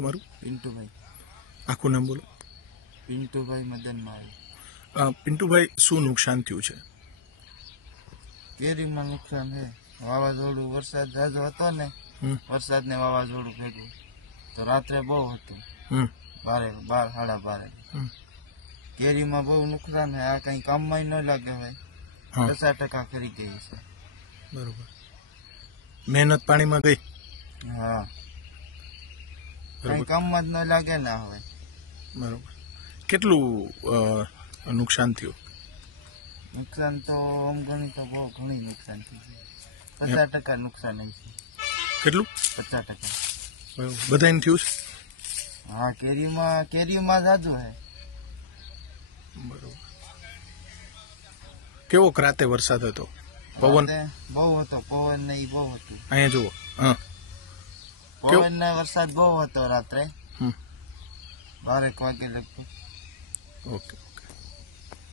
તમારું? પિન્ટુભાઈ. આખું નામ બોલો. પિન્ટુભાઈ મદનભાઈ. પિન્ટુભાઈ, શું નુકસાન થયું છે? કેરીમાં નુકસાન છે. વાવાઝોડું, વરસાદ ઝાઝો હતો ને, વરસાદ ને વાવાઝોડું ભેગું તો રાત્રે બહુ હતું. 12 સાડા 12. કેરીમાં બહુ નુકસાન છે. આ કઈ કામમાં ન લાગે ભાઈ. 10% કરી ગઈ છે. બરોબર. મહેનત પાણીમાં ગઈ. હા, કઈ કામમાં જ ન લાગે ને હવે. બરોબર. કેટલું નુકસાન થયું? નુકસાન તો આમ ગણી તો બહુ ઘણી નુકસાન થઈ છે. 50% નુકસાન છે. કેટલું? 50%. બરોબર. બધાને થયું છે? હા, કેરીમાં જાજુ હે. બરોબર. કેવો રાતે વરસાદ હતો? પવન બહુ હતો. પવન ને બહુ હતું. અહીંયા જુઓ. હા, પવન ને વરસાદ બહુ હતો રાત્રે 12 વાગે લગભગ. ઓકે.